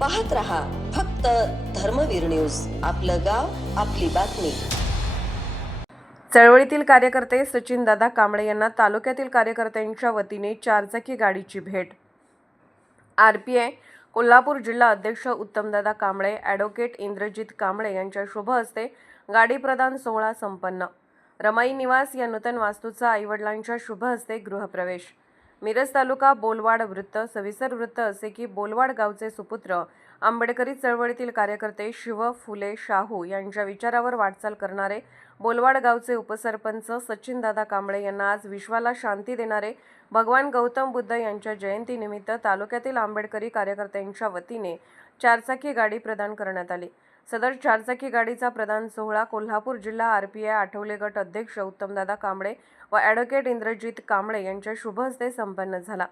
पाहत रहा फक्त धर्मवीर न्यूज. आपलं गाव आपली बातमी. चळवळीतील कार्यकर्ते सचिनदादा कांबळे यांना तालुक्यातील कार्यकर्त्यांच्या वतीने चारचाकी गाडीची भेट. आर पी आय कोल्हापूर जिल्हा अध्यक्ष उत्तमदादा कांबळे ॲडव्होकेट इंद्रजित कांबळे यांच्या शुभ हस्ते गाडी प्रदान सोहळा संपन्न. रमाई निवास या नूतन वास्तूचा आईवडिलांच्या शुभ हस्ते गृहप्रवेश. मिरज तालुका बोलवाड वृत्त सविसर वृत्त असे की बोलवाड गावचे सुपुत्र आंबेडकरी चळवळीतील कार्यकर्ते शिव फुले शाहू यांच्या विचारावर वाटचाल करणारे बोलवाड गावचे उपसरपंच सचिनदादा कांबळे यांना आज विश्वाला शांती देणारे भगवान गौतम बुद्ध यांच्या जयंतीनिमित्त तालुक्यातील आंबेडकरी कार्यकर्त्यांच्या वतीने चारचाकी गाडी प्रदान करण्यात आली. सदर चारचाकी गाडीचा प्रदान सोहळा कोल्हापूर जिल्हा आरपीआय आठवले गट अध्यक्ष उत्तमदादा कांबळे व ॲडव्होकेट इंद्रजित कांबळे यांच्या शुभ हस्ते संपन्न झाला.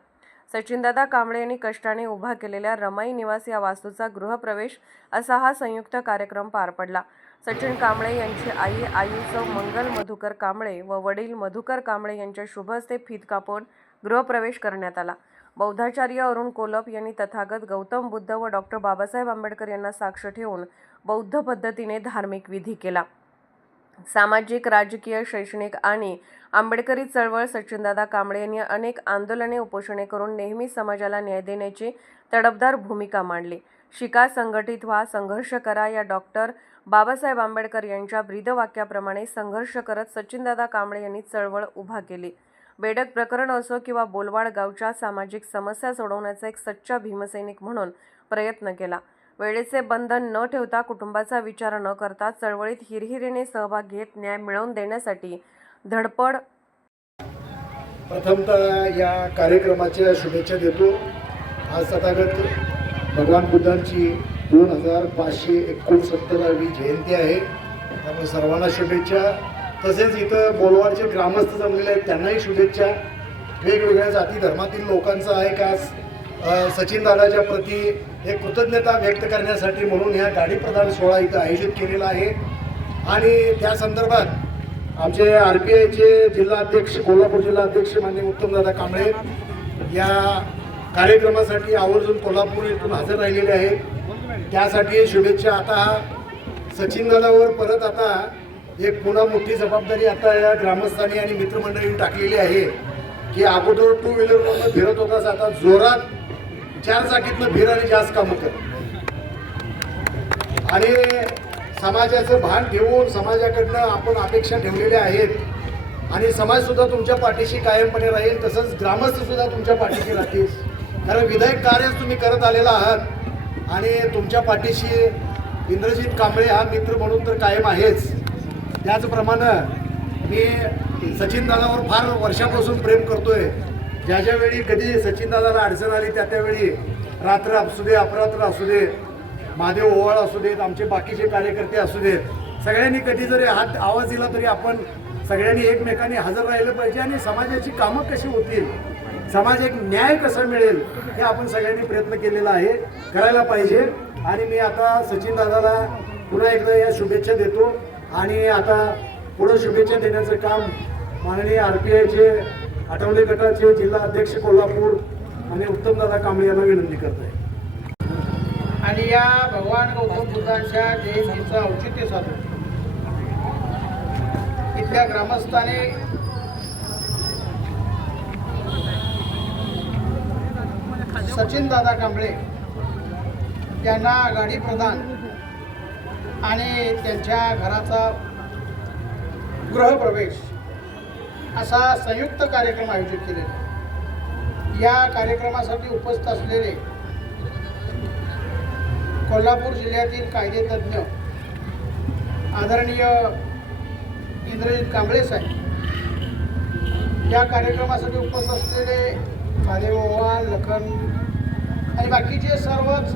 सचिनदादा कांबळे यांनी कष्टाने उभा केलेल्या रमाई निवास या वास्तूचा गृहप्रवेश असा हा संयुक्त कार्यक्रम पार पडला. सचिन कांबळे यांची आई आईचं मंगल मधुकर कांबळे व वडील मधुकर कांबळे यांच्या शुभ हस्ते फीत कापून गृहप्रवेश करण्यात आला. बौद्धाचार्य अरुण कोलप यांनी तथागत गौतम बुद्ध व डॉक्टर बाबासाहेब आंबेडकर यांना साक्ष ठेवून बौद्ध पद्धतीने धार्मिक विधी केला. सामाजिक राजकीय शैक्षणिक आणि आंबेडकरी चळवळ सचिनदादा कांबळे यांनी अनेक आंदोलने उपोषणे करून नेहमी समाजाला न्याय देण्याची तडफदार भूमिका मांडली. शिका संघटित व्हा संघर्ष करा या डॉक्टर बाबासाहेब आंबेडकर यांच्या ब्रीदवाक्याप्रमाणे संघर्ष करत सचिनदादा कांबळे यांनी चळवळ उभा केली. बेडक प्रकरण असो किंवा बोलवाड गावच्या सामाजिक समस्या सोडवण्याचा एक सच्चा भीमसैनिक म्हणून प्रयत्न केला. वेळेचे बंधन न ठेवता कुटुंबाचा विचार न करता चळवळीत हिरहिरीने सहभाग घेत न्याय मिळवून देण्यासाठी धडपड प्रथमतः या कार्यक्रमाच्या शुभेच्छा देतो. आज तथागत भगवान बुद्धांची दोन हजार पाचशे एकोणसत्तरावी जयंती आहे. त्यामुळे सर्वांना शुभेच्छा. तसेच इथं बोलवाडचे ग्रामस्थ जमलेले आहेत. त्यांनाही शुभेच्छा. वेगवेगळ्या जाती धर्मातील लोकांचा आहे का आज सचिन दादाच्या प्रती एक कृतज्ञता व्यक्त करण्यासाठी म्हणून ह्या गाडी प्रदान सोहळा इथं आयोजित केलेला आहे. आणि त्या संदर्भात आमचे आर पी आयचे जिल्हा अध्यक्ष कोल्हापूर जिल्हा अध्यक्ष मान्य उत्तमदादा कांबळे या कार्यक्रमासाठी आवर्जून कोल्हापूर येथून हजर राहिलेले आहेत. त्यासाठी शुभेच्छा. आता सचिनदादावर परत आता एक पुन्हा मोठी जबाबदारी आता या ग्रामस्थांनी आणि मित्रमंडळींनी टाकलेली आहे की अगोदर टू व्हीलरवरनं फिरत होताच आता जोरात चार चाकीतनं फिर आणि जास्त कामं कर. आणि समाजाचं भान ठेवून समाजाकडनं आपण अपेक्षा ठेवलेल्या आहेत. आणि समाजसुद्धा तुमच्या पाठीशी कायमपणे राहील तसंच ग्रामस्थसुद्धा तुमच्या पाठीशी राहतील. कारण विधायक कार्यच तुम्ही करत आलेला आहात आणि तुमच्या पाठीशी इंद्रजित कांबळे हा मित्र म्हणून तर कायम आहेच. त्याचप्रमाणे मी सचिनदादावर फार वर्षापासून प्रेम करतोय. ज्या ज्या वेळी कधी सचिनदादाला अडचण आली त्या त्यावेळी रात्र असू दे अपरात्र असू दे महादेव ओवाळ असू देत आमचे बाकीचे कार्यकर्ते असू देत सगळ्यांनी कधी जरी हात आवाज दिला तरी आपण सगळ्यांनी एकमेकांनी हजर राहिलं पाहिजे आणि समाजाची कामं कशी होतील समाज एक न्याय कसा मिळेल हे आपण सगळ्यांनी प्रयत्न केलेला आहे करायला पाहिजे. आणि मी आता सचिन दादाला पुन्हा एकदा या शुभेच्छा देतो. आणि आता पुढं शुभेच्छा देण्याचं काम माननीय आर पी आयचे आठवले गटाचे जिल्हा अध्यक्ष कोल्हापूर आणि उत्तमदादा कांबळे यांना विनंती करत आहे आणि या भगवान गौतम बुद्धांच्या जयंतीचं औचित्य साधून इथल्या ग्रामस्थाने सचिन दादा कांबळे यांना गाडी प्रदान आणि त्यांच्या घराचा गृहप्रवेश असा संयुक्त कार्यक्रम आयोजित केलेला या कार्यक्रमासाठी उपस्थित असलेले कोल्हापूर जिल्ह्यातील कायदेतज्ञ आदरणीय इंद्रजित कांबळे साहेब. या कार्यक्रमासाठी उपस्थित असलेले महादेव लखन आणि बाकीचे सर्वच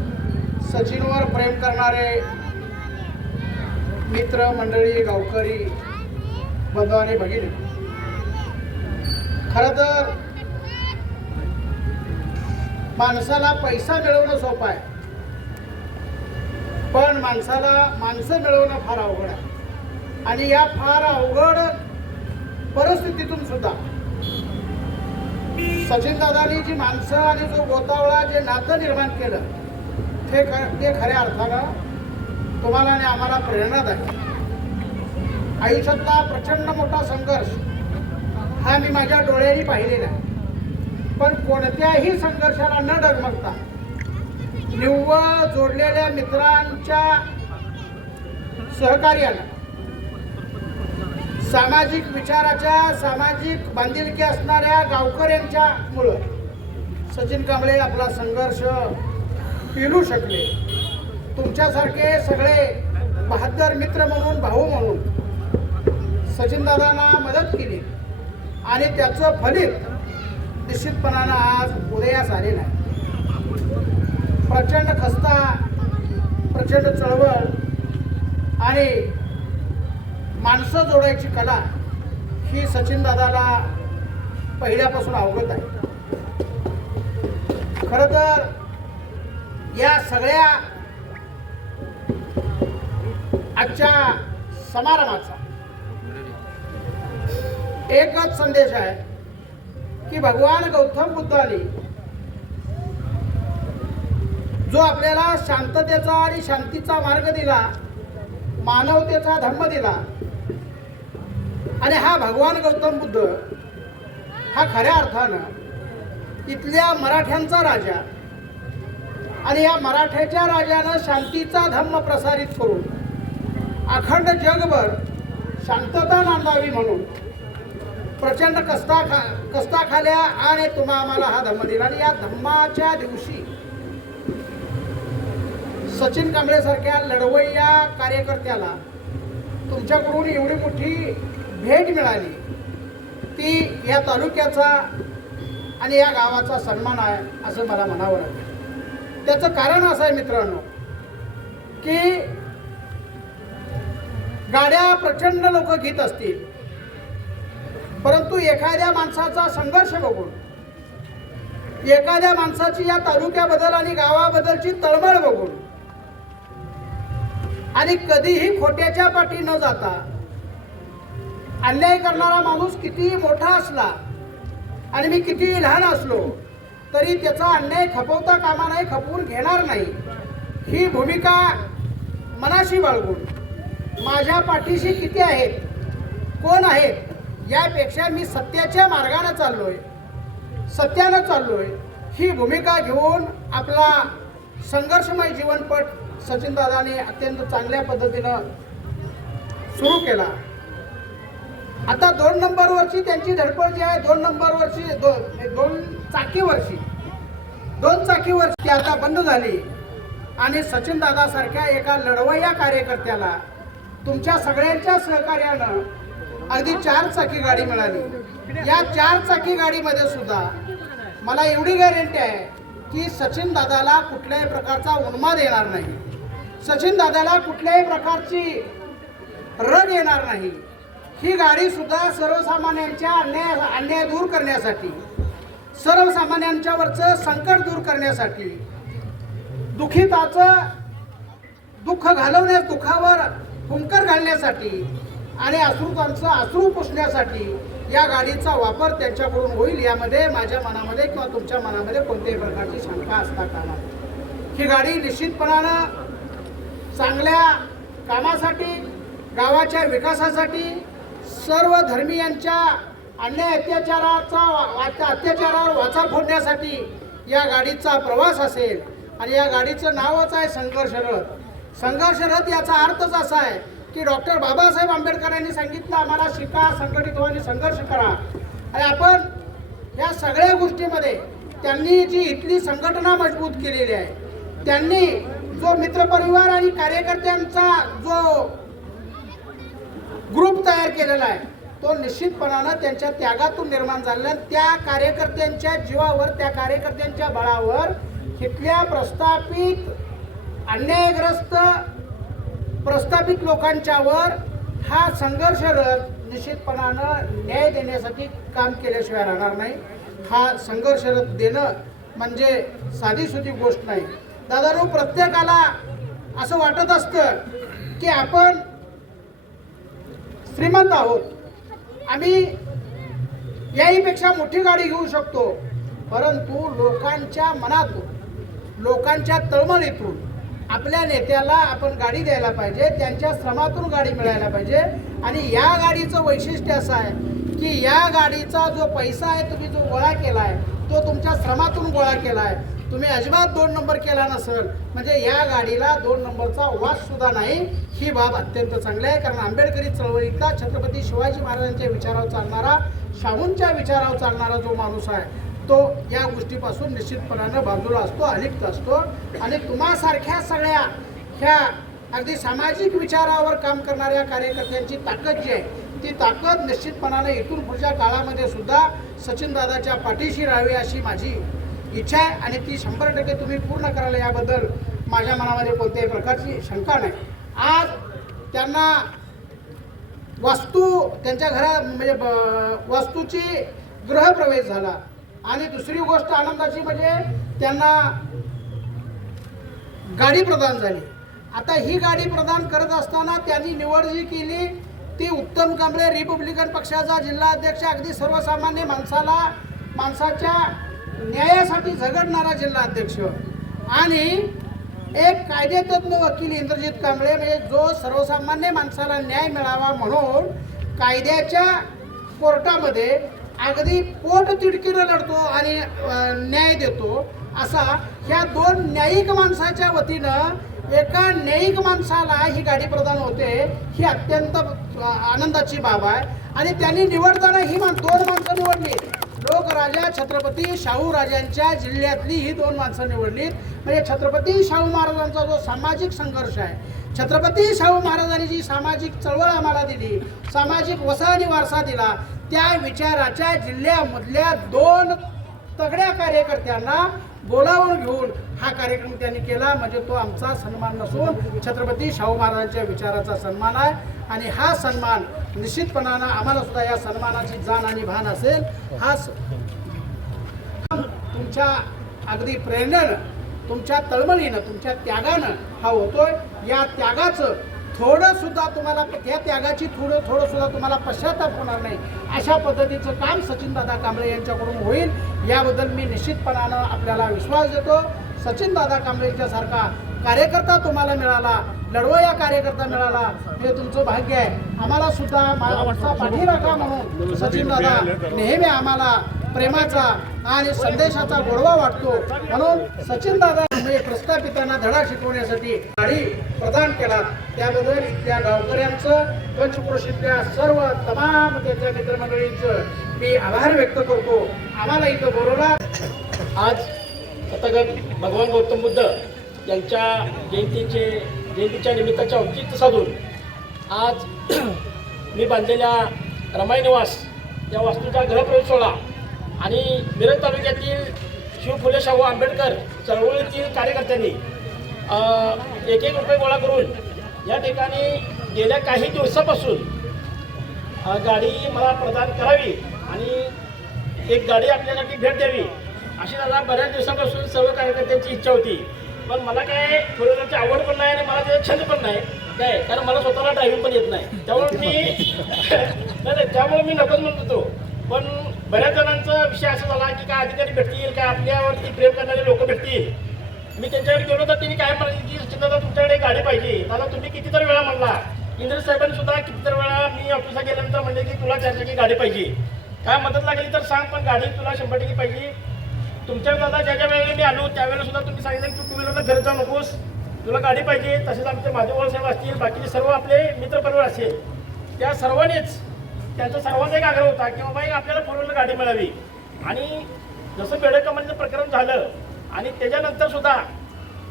सचिनवर प्रेम करणारे मित्र मंडळी गावकरी बंधू आणि भगिनी खरं तर माणसाला पैसा मिळवणं सोपं आहे. पण माणसाला माणसं मिळवणं फार अवघड आहे. आणि या फार अवघड परिस्थितीतून सुद्धा सचिन दादानी जी माणसं आणि जो गोतावळा जे नातं निर्माण केलं ख ते खऱ्या अर्थानं तुम्हाला आणि आम्हाला प्रेरणादायी. आयुष्यातला प्रचंड मोठा संघर्ष हा मी माझ्या डोळ्यांनी पाहिलेला आहे. पण कोणत्याही संघर्षाला न डगमगता निव्वळ जोडलेल्या मित्रांच्या सहकार्यानं सामाजिक विचाराच्या सामाजिक बांधिलकी असणाऱ्या गावकऱ्यांच्या यांच्यामुळं सचिन कांबळे आपला संघर्ष पेलू शकले. तुमच्यासारखे सगळे बहादर मित्र म्हणून भाऊ म्हणून सचिनदादांना मदत केली. आणि त्याचं फलित निश्चितपणानं आज उदयास आलेलं आहे प्रचंड खस्ता प्रचंड चळवळ आणि माणसं जोडायची कला ही सचिनदादाला पहिल्यापासून अवगत आहे. खरं तर या सगळ्या आजच्या समारंभाचा एकच संदेश आहे की भगवान गौतम बुद्धाने जो आपल्याला शांततेचा आणि शांतीचा मार्ग दिला मानवतेचा धम्म दिला आणि हा भगवान गौतम बुद्ध हा खऱ्या अर्थानं इथल्या मराठ्यांचा राजा आणि या मराठ्याच्या राजानं शांतीचा धम्म प्रसारित करून अखंड जगभर शांतता नांदावी म्हणून. प्रचंड कष्टा खा कष्टाखाल्या आणि तुम्हा आम्हाला हा धम्म दिला. आणि या धम्माच्या दिवशी सचिन कांबळेसारख्या लढवय्या कार्यकर्त्याला तुमच्याकडून एवढी मोठी भेट मिळाली. ती या तालुक्याचा आणि या गावाचा सन्मान आहे असं मला म्हणावं लागेल त्याचं कारण असं आहे मित्रांनो की गाड्या प्रचंड लोक घेत असतील. परंतु एखाद्या माणसाचा संघर्ष बघून एखाद्या माणसाची या तालुक्याबद्दल आणि गावाबद्दलची तळमळ बघून आणि कधीही खोट्याच्या पाठी न जाता अन्याय करणारा माणूस कितीही मोठा असला आणि मी कितीही लहान असलो तरी त्याचा अन्याय खपवता कामा नाही खपवून घेणार नाही. ही भूमिका मनाशी बाळगून माझ्या पाठीशी किती आहेत कोण आहेत यापेक्षा मी सत्याच्या मार्गाने चाललोय. सत्यानं चाललोय. ही भूमिका घेऊन आपला संघर्षमय जीवनपट सचिनदादांनी अत्यंत चांगल्या पद्धतीनं सुरू केला. आता दोन नंबरवरची त्यांची धडपड जी आहे दोन नंबरवरची दो, दोन चाकीवरची. दोन चाकीवरची आता बंद झाली. आणि सचिन दादासारख्या एका लढवय्या कार्यकर्त्याला तुमच्या सगळ्यांच्या सहकार्यानं अगदी चार चाकी गाडी मिळाली. या चार चाकी गाडीमध्ये सुद्धा मला एवढी गॅरंटी आहे की सचिन दादाला कुठल्याही प्रकारचा उन्माद येणार नाही. सचिन दादाला कुठल्याही प्रकारची रग येणार नाही. ही गाडी सुद्धा सर्वसामान्यांच्या अन्याय अन्याय दूर करण्यासाठी सर्वसामान्यांच्यावरचं संकट दूर करण्यासाठी दुखिताचं दुःख घालवण्यास दुःखावर हुंकर घालण्यासाठी आणि अश्रुतांचं अश्रू पुसण्यासाठी या गाडीचा वापर त्यांच्याकडून होईल यामध्ये माझ्या मनामध्ये किंवा तुमच्या मनामध्ये कोणत्याही प्रकारची शंका असता कामा ही गाडी निश्चितपणानं चांगल्या कामासाठी गावाच्या विकासासाठी सर्व धर्मीयांच्या अन्याय अत्याचाराचा अत्याचारावर वाचा फोडण्यासाठी या गाडीचा प्रवास असेल आणि या गाडीचं नावच आहे संघर्ष रथ संघर्ष रथ याचा अर्थच असा आहे की डॉक्टर बाबासाहेब आंबेडकरांनी सांगितलं आम्हाला शिका संघटित व्हा आणि संघर्ष करा. आणि आपण या सगळ्या गोष्टीमध्ये त्यांनी जी इथली संघटना मजबूत केलेली आहे त्यांनी जो मित्रपरिवार आणि कार्यकर्त्यांचा जो ग्रुप तयार केलेला आहे तो निश्चितपणानं त्यांच्या त्यागातून निर्माण झालेला त्या कार्यकर्त्यांच्या जीवावर त्या कार्यकर्त्यांच्या बळावर इथल्या प्रस्थापित अन्यायग्रस्त प्रस्थापित लोकांच्यावर हा संघर्ष रथ निश्चितपणानं न्याय देण्यासाठी काम केल्याशिवाय राहणार नाही. हा संघर्ष रथ देणं म्हणजे साधीसुधी गोष्ट नाही. दादानो प्रत्येकाला असं वाटत असतं की आपण श्रीमंत आहोत. आम्ही याहीपेक्षा मोठी गाडी घेऊ शकतो. परंतु लोकांच्या मनातून लोकांच्या तळमळीतून आपल्या नेत्याला आपण गाडी द्यायला पाहिजे त्यांच्या श्रमातून गाडी मिळायला पाहिजे. आणि या गाडीचं वैशिष्ट्य असं आहे की या गाडीचा जो पैसा आहे तुम्ही जो गोळा केला आहे तो तुमच्या श्रमातून गोळा केला आहे तुम्ही अजिबात दोन नंबर केला नसेल म्हणजे या गाडीला दोन नंबरचा वास सुद्धा नाही. ही बाब अत्यंत चांगली आहे कारण आंबेडकरी चळवळीतला छत्रपती शिवाजी महाराजांच्या विचारावर चालणारा शाहूंच्या विचारावर चालणारा जो माणूस आहे तो या गोष्टीपासून निश्चितपणानं बाजूला असतो अलिप्त असतो. आणि तुम्हासारख्या सगळ्या ह्या अगदी सामाजिक विचारावर काम करणाऱ्या कार्यकर्त्यांची ताकद जी आहे ती ताकद निश्चितपणाने इथून पुढच्या काळामध्ये सुद्धा सचिनदादाच्या पाठीशी राहावी अशी माझी इच्छा आहे. आणि ती शंभर टक्के तुम्ही पूर्ण कराल याबद्दल माझ्या मनामध्ये कोणत्याही प्रकारची शंका नाही. आज त्यांना वास्तू त्यांच्या घरा म्हणजे ब- वास्तूची गृहप्रवेश झाला. आणि दुसरी गोष्ट आनंदाची म्हणजे त्यांना गाडी प्रदान झाली. आता ही गाडी प्रदान करत असताना त्यांनी निवड जी केली ती उत्तम कांबळे रिपब्लिकन पक्षाचा जिल्हा अध्यक्ष अगदी सर्वसामान्य माणसाला माणसाच्या न्यायासाठी झगडणारा जिल्हा अध्यक्ष. आणि एक कायदेतज्ञ वकील इंद्रजित कांबळे म्हणजे जो सर्वसामान्य माणसाला न्याय मिळावा म्हणून कायद्याच्या कोर्टामध्ये अगदी पोट तिडकीनं लढतो आणि न्याय देतो. असा ह्या दोन न्यायिक माणसाच्या वतीनं एका न्यायिक माणसाला ही गाडी प्रदान होते. ही अत्यंत आनंदाची बाब आहे. आणि त्यांनी निवडताना ही मान दोन माणसं निवडली. लोकराजा छत्रपती शाहू राजांच्या जिल्ह्यातली ही दोन माणसं निवडलीत. म्हणजे छत्रपती शाहू महाराजांचा जो सामाजिक संघर्ष आहे छत्रपती शाहू महाराजांनी जी सामाजिक चळवळ आम्हाला दिली सामाजिक वसा आणि वारसा दिला त्या विचाराच्या जिल्ह्यामधल्या दोन तगड्या कार्यकर्त्यांना बोलावून घेऊन हा कार्यक्रम त्यांनी केला. म्हणजे तो आमचा सन्मान नसून छत्रपती शाहू महाराजांच्या विचाराचा सन्मान आहे. आणि हा सन्मान निश्चितपणानं आम्हाला सुद्धा या सन्मानाची जाण आणि भान असेल. हा स- तुमच्या अगदी प्रेरणेनं तुमच्या तळमळीनं तुमच्या त्यागानं हा होतोय. या त्यागाचं थोडं सुद्धा तुम्हाला त्या त्यागाची थोडं थोडं सुद्धा तुम्हाला पश्चाताप होणार नाही. अशा पद्धतीचं काम सचिनदादा कांबळे यांच्याकडून होईल याबद्दल मी निश्चितपणानं आपल्याला विश्वास देतो. सचिनदादा कांबळेच्या सारखा कार्यकर्ता तुम्हाला मिळाला लढवया कार्यकर्ता मिळाला हे तुमचं भाग्य आहे. आम्हाला सुद्धा आमचा पाठीराखा म्हणून सचिनदादा नेहमी आम्हाला प्रेमाचा आणि संदेशाचा गोडवा वाटतो. म्हणून सचिन दादा म्हणजे प्रस्थापितांना धडा शिकवण्यासाठी गाडी प्रदान केला त्याबद्दल इथल्या गावकऱ्यांचं पंचक्रोशीतल्या सर्व तमाम त्यांच्या मित्रमंडळींचं मी आभार व्यक्त करतो. आम्हाला इथं बोलवला. आज तथागत भगवान गौतम बुद्ध यांच्या जयंतीचे जयंतीच्या निमित्ताचे औचित्य साधून आज मी बांधलेल्या रमाई निवास या वास्तूचा गृहप्रवेश सोहळा आणि मिरज तालुक्यातील शिव फुले शाहू आंबेडकर चळवळीतील कार्यकर्त्यांनी एक एक रुपये गोळा करून या ठिकाणी गेल्या काही दिवसापासून गाडी मला प्रदान करावी आणि एक गाडी आपल्यासाठी भेट द्यावी अशी दादा बऱ्याच दिवसापासून सर्व कार्यकर्त्यांची इच्छा होती. पण मला काय फोर आवड पण नाही आणि मला त्याचा छंद पण नाही. काय कारण मला स्वतःला ड्रायव्हिंग पण येत नाही. त्यामुळे मी नाही नाही, त्यामुळे मी नकोच म्हणत होतो. पण बऱ्याच जणांचा विषय असा झाला की काय अधिकारी भेटतील काय आपल्यावरती प्रेम करणारे लोक भेटतील. मी त्यांच्याकडे गेलो तर त्यांनी काय म्हणाले की चिंता तुमच्याकडे गाडी पाहिजे. दादा तुम्ही कितीतरी वेळा म्हणला. इंद्र साहेबांनी सुद्धा कितीतरी वेळा मी ऑफिसला गेल्यानंतर म्हणले की तुला चार चाकी गाडी पाहिजे. काय मदत लागली तर सांग पण गाडी तुला शंभर टक्के पाहिजे. तुमच्या दादा ज्या ज्या वेळेला मी आलो त्यावेळेला सुद्धा तुम्ही सांगितलं की तू टू व्हीलरला घरी जाऊ नकोस. तुला गाडी पाहिजे. तसेच आमचे महादेव साहेब असतील बाकीचे सर्व आपले मित्रपरिवार असेल. त्या सर्वांनीच त्यांचा सर्वांचा एक आग्रह होता की बाबा एक आपल्याला फोर व्हीलर गाडी मिळावी. आणि जसं बेडक प्रकरण झालं आणि त्याच्यानंतर सुद्धा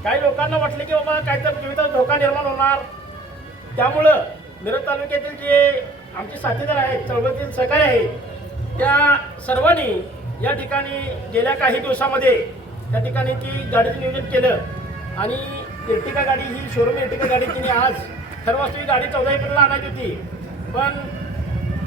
काही लोकांना वाटलं की बाबा काहीतरी विविध धोका निर्माण होणार. त्यामुळं मिरज तालुक्यातील जे आमचे साथीदार आहेत चळवळीतील सहकारी आहेत त्या सर्वांनी या ठिकाणी गेल्या काही दिवसामध्ये त्या ठिकाणी ती गाडीचं नियोजन केलं. आणि एर्टिका गाडी ही शोरूम एर्टिका गाडी तिने आज ठरवा ही गाडी चौदा एप्रिलला आणायची होती. पण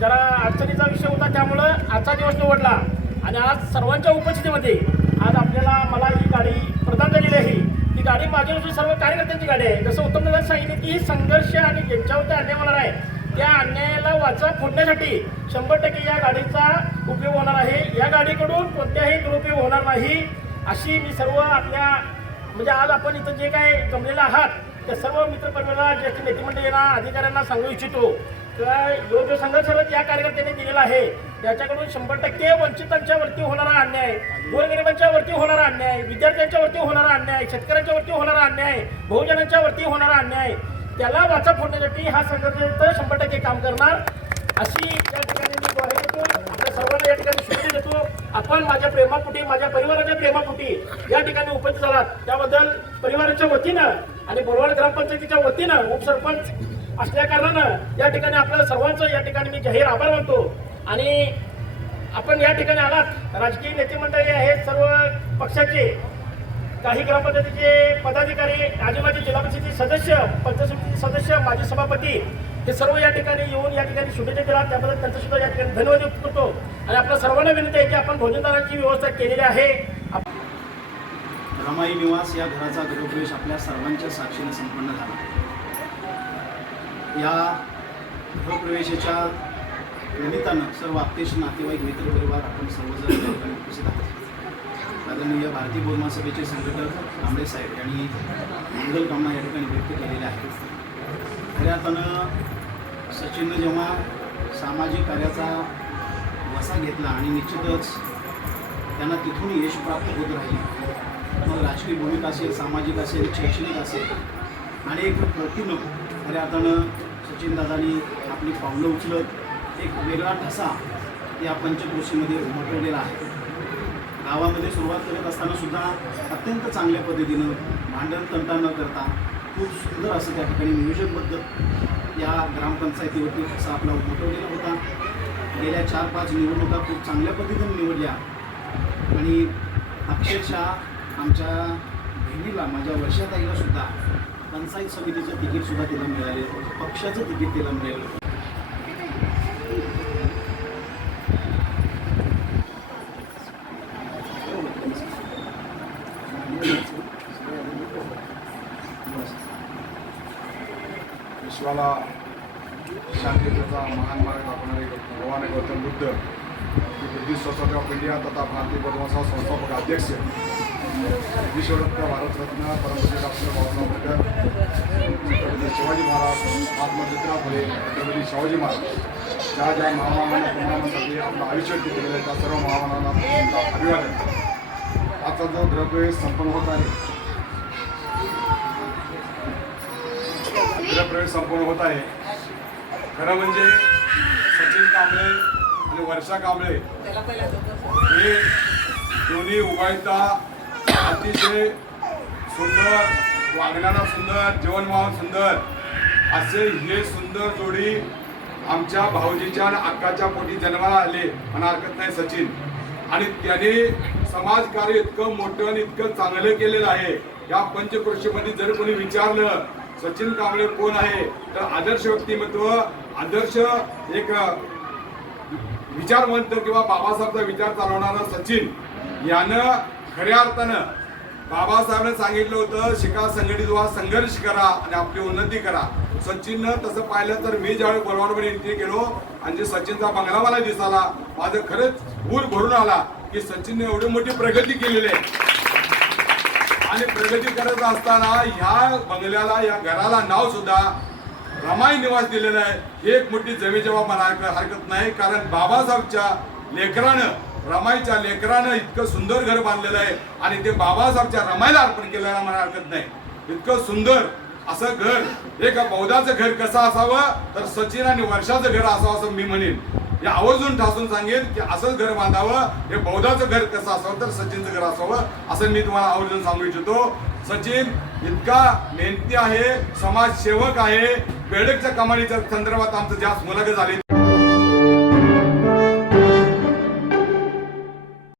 जरा अडचणीचा विषय होता त्यामुळं आजचा दिवस निवडला. आणि आज सर्वांच्या उपस्थितीमध्ये आज आपल्याला मला ही गाडी प्रदान झालेली आहे. ही गाडी माझ्या नसून सर्व कार्यकर्त्यांची गाडी आहे. जसं उत्तम दादा सांगितले की ही संघर्ष आणि ज्यांच्यावरती अन्याय होणार आहे त्या अन्यायाला वाचा फोडण्यासाठी शंभर टक्के या गाडीचा उपयोग होणार आहे. या गाडीकडून कोणत्याही दुरुपयोग होणार नाही अशी मी सर्व आपल्या म्हणजे आज आपण इथं जे काय जमलेलं आहात त्या सर्व मित्रपरिवाराला ज्येष्ठ नेतेमंडळींना अधिकाऱ्यांना सांगू इच्छितो. किंवा जो जो संघर्ष या कार्यकर्त्यांनी दिलेला आहे त्याच्याकडून शंभर टक्के वंचितांच्या वरती होणारा अन्याय गोरगरिबांच्या वरती होणारा अन्याय विद्यार्थ्यांच्या वरती होणारा अन्याय शेतकऱ्यांच्या वरती होणारा अन्याय बहुजनांच्या वरती होणारा अन्याय त्याला वाचा फोडण्यासाठी हा संघर्ष शंभर टक्के काम करणार. अशी या ठिकाणी मी ग्वाही देतो. आपल्या सर्वांना या ठिकाणी शुभेच्छा देतो. आपण माझ्या प्रेमापोटी माझ्या परिवाराच्या प्रेमापोटी या ठिकाणी उपस्थित झालात त्याबद्दल परिवाराच्या वतीनं आणि बोरवाड ग्रामपंचायतीच्या वतीनं उपसरपंच असल्या कारणानं या ठिकाणी आपल्या सर्वांचं या ठिकाणी मी जाहीर आभार मानतो. आणि आपण या ठिकाणी आलात राजकीय नेते मंडळी आहेत सर्व पक्षाचे काही ग्रामपंचायतीचे पदाधिकारी आदिवासी जिल्हा परिषदेचे सदस्य पंचायत सदस्य माजी सभापती हे सर्व या ठिकाणी येऊन या ठिकाणी शुभेच्छा दिला त्याबद्दल त्यांचा सुद्धा या ठिकाणी धन्यवाद व्यक्त करतो. आणि आपल्या सर्वांना विनंती आहे की आपण भोजनदारांची व्यवस्था केलेली आहे. रमाई निवास या घराचा गृहप्रवेश आपल्या सर्वांच्या साक्षीने संपन्न झाला. या गृहप्रवेशाच्या निमित्तानं सर्व आपतेश नातेवाईक मित्रपरिवार आपण सर्वजण उपस्थित आहोत. आदरणीय भारतीय बोधमासभेचे संघटक कांबळे साहेब यांनी मंगल कामना या ठिकाणी व्यक्त केलेल्या आहेत. खऱ्या अर्थानं सचिननं जेव्हा सामाजिक कार्याचा वसा घेतला आणि निश्चितच त्यांना तिथून यश प्राप्त होत राहील मग राजकीय भूमिका असेल सामाजिक असेल शैक्षणिक असेल आणि एक प्रतिनं खऱ्या अर्थानं सचिनदादांनी आपली पावलं उचलत एक वेगळा ठसा या पंचक्रोशीमध्ये उमटवलेला आहे. गावामध्ये सुरुवात करत असताना सुद्धा अत्यंत चांगल्या पद्धतीनं भांडण तंटा न करता खूप सुंदर असं त्या ठिकाणी नियोजनबद्ध या ग्रामपंचायतीवरती ठसा आपला उमटवलेला होता. गेल्या चार पाच निवडणुका खूप चांगल्या पद्धतीने निवडल्या. आणि अक्षरशः आमच्या बहिणीला माझ्या वर्षाताईला सुद्धा पंचायत समितीचं तिकीट सुद्धा तिला मिळाले पक्षाचं तिकीट तिला मिळालं विश्वाला शांततेचा महान मार्ग दाखवणारे भगवान गौतम बुद्ध ही बुद्धिस्ट सोसायटी ऑफ इंडिया तथा भारतीय पद्मसा संस्थापक अध्यक्ष विश्वरत्न भारतरत्न परमपूज्य डॉक्टर बाबासाहेब आंबेडकर छत्रपती शिवाजी महाराज आत्मचित्रा फुले छत्रपती शिवाजी महाराज ज्या ज्या महामानाने प्रमाणासाठी आपलं आयुष्य केलेलं आहे त्या सर्व महामानांना अभिवादन आता जो गृहप्रवेश संपन्न होत आहे. गृहप्रवेश संपन्न होत आहे. खरं म्हणजे सचिन कांबळे आणि वर्षा कांबळे हे दोन्ही उभायता अतिशय सुंदर वागण्याला सुंदर जीवनमान सुंदर. असे हे सुंदर जोडी आमच्या भाऊजीच्या आणि अक्काच्या पोटी जन्माला आले म्हणा हरकत नाही सचिन. आणि त्याने समाजकार्य इतकं मोठं आणि इतकं चांगलं केलेलं आहे. या पंचकृषीमध्ये जर कोणी विचारलं सचिन कांबळे कोण आहे? तर आदर्श व्यक्तिमत्व आदर्श एक विचारवंत किंवा बाबासाहेबचा विचार चालवणारा सचिन यानं खऱ्या अर्थानं बाबासाहेबांनी सांगितलं होतं शिका संघटित व्हा संघर्ष करा आणि आपली उन्नती करा. सचिननं तसं पाहिलं तर मी ज्यावेळी बोरवाडमध्ये एंट्री केलो आणि जे सचिनचा बंगला मला दिसाला माझं खरंच ऊर भरून आला की सचिनने एवढी मोठी प्रगती केलेली आहे. आणि प्रगती करत असताना ह्या बंगल्याला या घराला नाव सुद्धा रमाई निवास दिलेलं आहे. ही एक मोठी जमीन जेव्हा मला हरकत नाही कारण बाबासाहेबच्या लेकरानं रमाईच्या लेकरानं इतकं सुंदर घर बांधलेलं आहे आणि ते बाबासाहेबच्या रमाईला अर्पण केलेलं मला हरकत नाही. इतकं सुंदर असं घर एक बौद्धाचं घर कसं असावं? तर सचिन आणि वर्षाचं घर असावं असं मी म्हणेन. हे आवर्जून ठासून सांगेन की असंच घर बांधावं हे बौद्धाचं घर कसं असावं तर सचिनचं घर असावं असं मी तुम्हाला आवर्जून सांगू इच्छितो. सचिन इतका मेहनती आहे समाजसेवक आहे. बेडकच्या कमानीच्या संदर्भात आमचं जास्त मुलाखत झाली